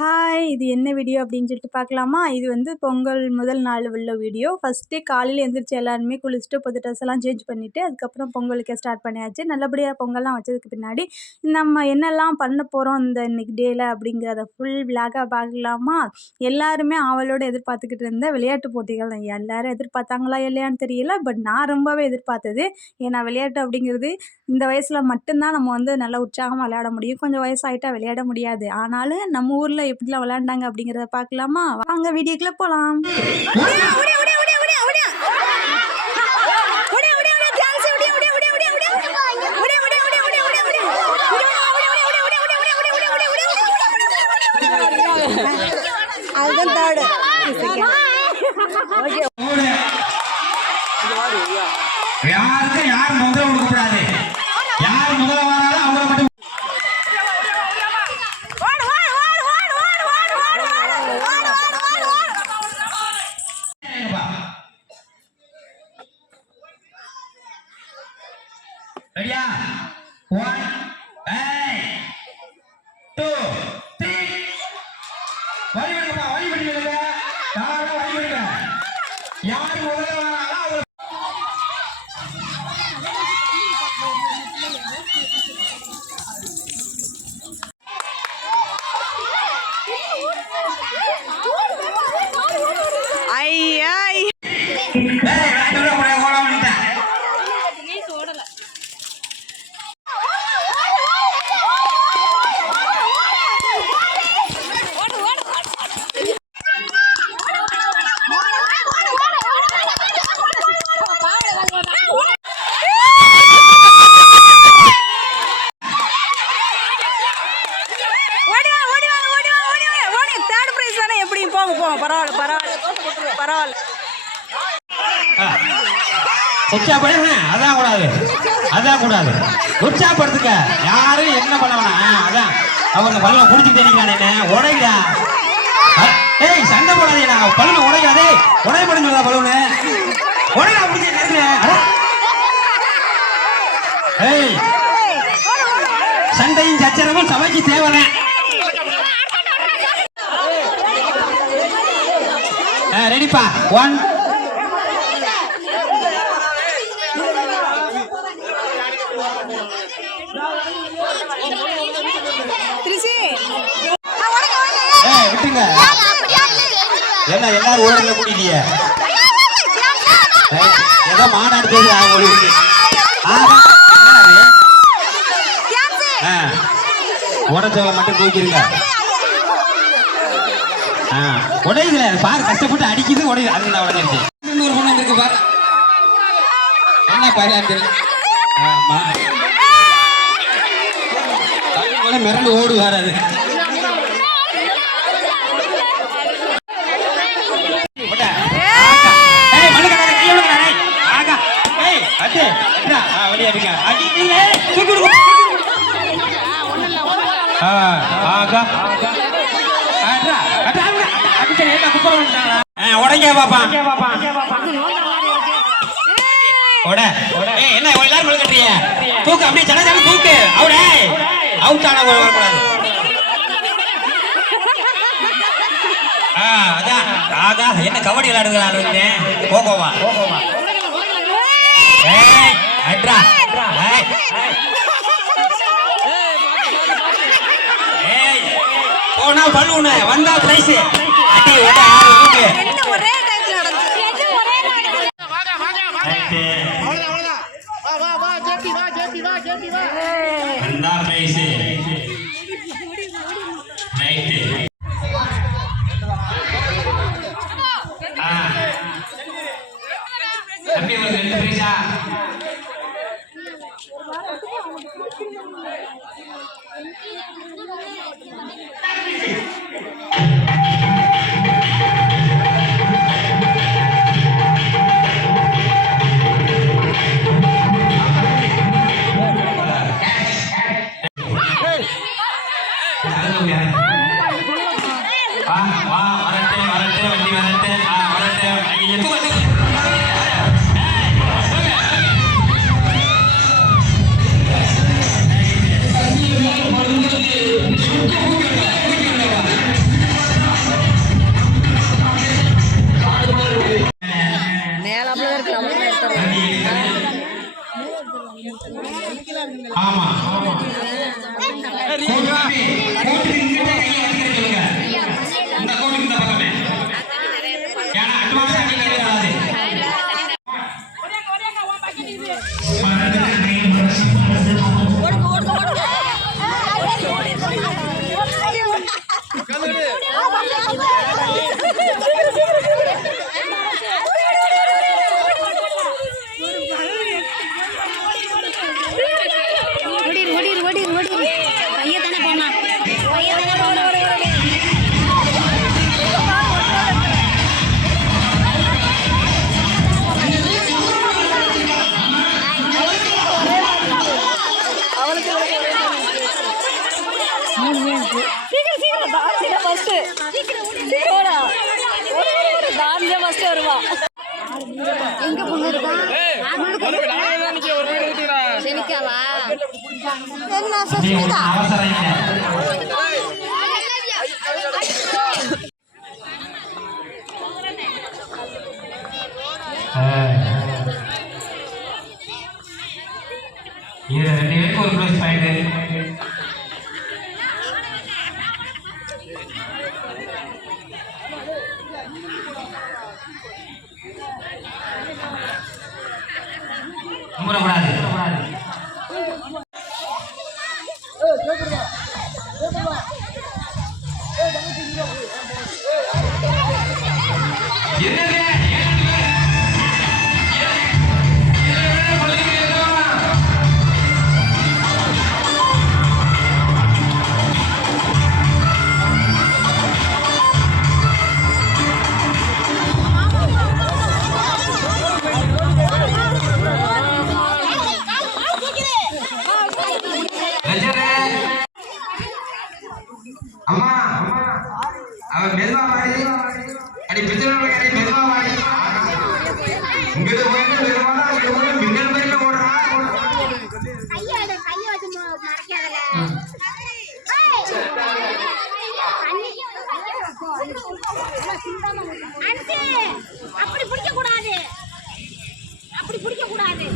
Hi! இது என்ன video அப்படின்னு சொல்லிட்டு பார்க்கலாமா? இது வந்து பொங்கல் முதல் நாள் உள்ள வீடியோ. ஃபஸ்ட்டே காலையில எந்திரிச்சு எல்லாருமே குளிச்சுட்டு புது ட்ரெஸ் எல்லாம் சேஞ்ச் பண்ணிவிட்டு, அதுக்கப்புறம் பொங்கலுக்கு ஸ்டார்ட் பண்ணியாச்சு. நல்லபடியாக பொங்கல்லாம் வச்சதுக்கு பின்னாடி, நம்ம என்னெல்லாம் பண்ண போகிறோம் இந்த இன்னைக்கு டேல அப்படிங்கிறத ஃபுல் விளாகாக பார்க்கலாமா? எல்லாருமே ஆவலோடு எதிர்பார்த்துக்கிட்டு இருந்த விளையாட்டு போட்டிகள் தான். எல்லாரும் எதிர்பார்த்தாங்களா இல்லையான்னு தெரியல. பட் நான் ரொம்பவே எதிர்பார்த்தது. ஏன்னா விளையாட்டு அப்படிங்கிறது இந்த வயசில் மட்டும்தான் நம்ம வந்து நல்லா உற்சாகமாக விளையாட முடியும். கொஞ்சம் வயசாகிட்டா விளையாட முடியாது. ஆனாலும் நம்ம ஊரில் எப்படிலாம் விளையாண்டாங்க அப்படிங்கிறத பார்க்கலாமா? வாங்க வீடியோக்குள்ள போகலாம். அதுதான் தாடு யாருக்கு யார் முதல்ல கொடுக்கக்கூடாது. யார் முதல்ல வராலும் அவங்கள மட்டும் ரெடியா? 1 2 3 வழி விடுங்கப்பா, வழி விடுங்க. யாரும் வழி விடுங்க. யார் முதல்ல வராலும் அவங்க அதான் கூடாது, அதான் கூடாது. உற்சாகப்படுத்துக்க. யாரும் என்ன பண்ண வேணாம். அதான் அவங்க பல்ல குடிச்சு தெரியுங்க. உடையா ஏய், சண்டை போடாதீங்க. பல்லுன உடையாதே, உடைய பண்ணுங்களா பல்லுனு உடையா பிடிச்ச. ஏய், சண்டையும் சச்சரவும் சபைக்கு தேவை. ரெடிப்பா? 1 விட்டுங்க. என்ன எல்லாரும் ஓடல கூட்டிட்டீங்க? ஏதோ மாநாடு பேசுறாங்க. உடச்சவங்க மட்டும் தூக்கிருங்க. உடையுதுல பாரு, கஷ்டப்பட்டு அடிக்குது, உடையுது. அது நான் உடஞ்சிருச்சு. இன்னொரு பொண்ணு இருக்கு பாரு. என்ன பாரு, மிரண்டு ஓடுவார். அது உடைங்க பாப்பா. என்ன எல்லாரும் கட்டுறீங்க? தூக்கு, அப்படியே சடை தூக்கு. அவட அவுட் ஆன வரக்கூடாது. அதான் ஆகா, என்ன கபடி விளையாடுங்க. போகவா போனா பல்லுன வந்தா பிரைஸ். அடி ஓட ஒரே டைம்ல நடந்துச்சு. வந்தா பிரைஸ். ரைட். ஹாப்பி பர்த்டே பிரைஸா. வரட்டு வண்டி வரட்டு வரட்டு. போடா தாண்டியா ஃபர்ஸ்ட் வருவா எங்க பொண்ணு இருக்கா செனிக்காவா என்ன நீ ஒண்ணும் சஸ்மிதா அவசரம் இல்லை. இது 2 பேருக்கு ஒரு ப்ளஸ் பாயிண்ட். கும்பிடக்கூடாது. என்னது? அம்மா அவன் மெதுவா மாடி அடி பித்தளை அடி மெதுவா மாடி இங்கிட்டு போயிட்டு மெதுவானா இங்கிட்டு போய் மின்னல் மாதிரி ஓடுறான். கைய வச்சு மறைக்காதல அப்படி பிடிக்க கூடாது அப்படி பிடிக்க கூடாது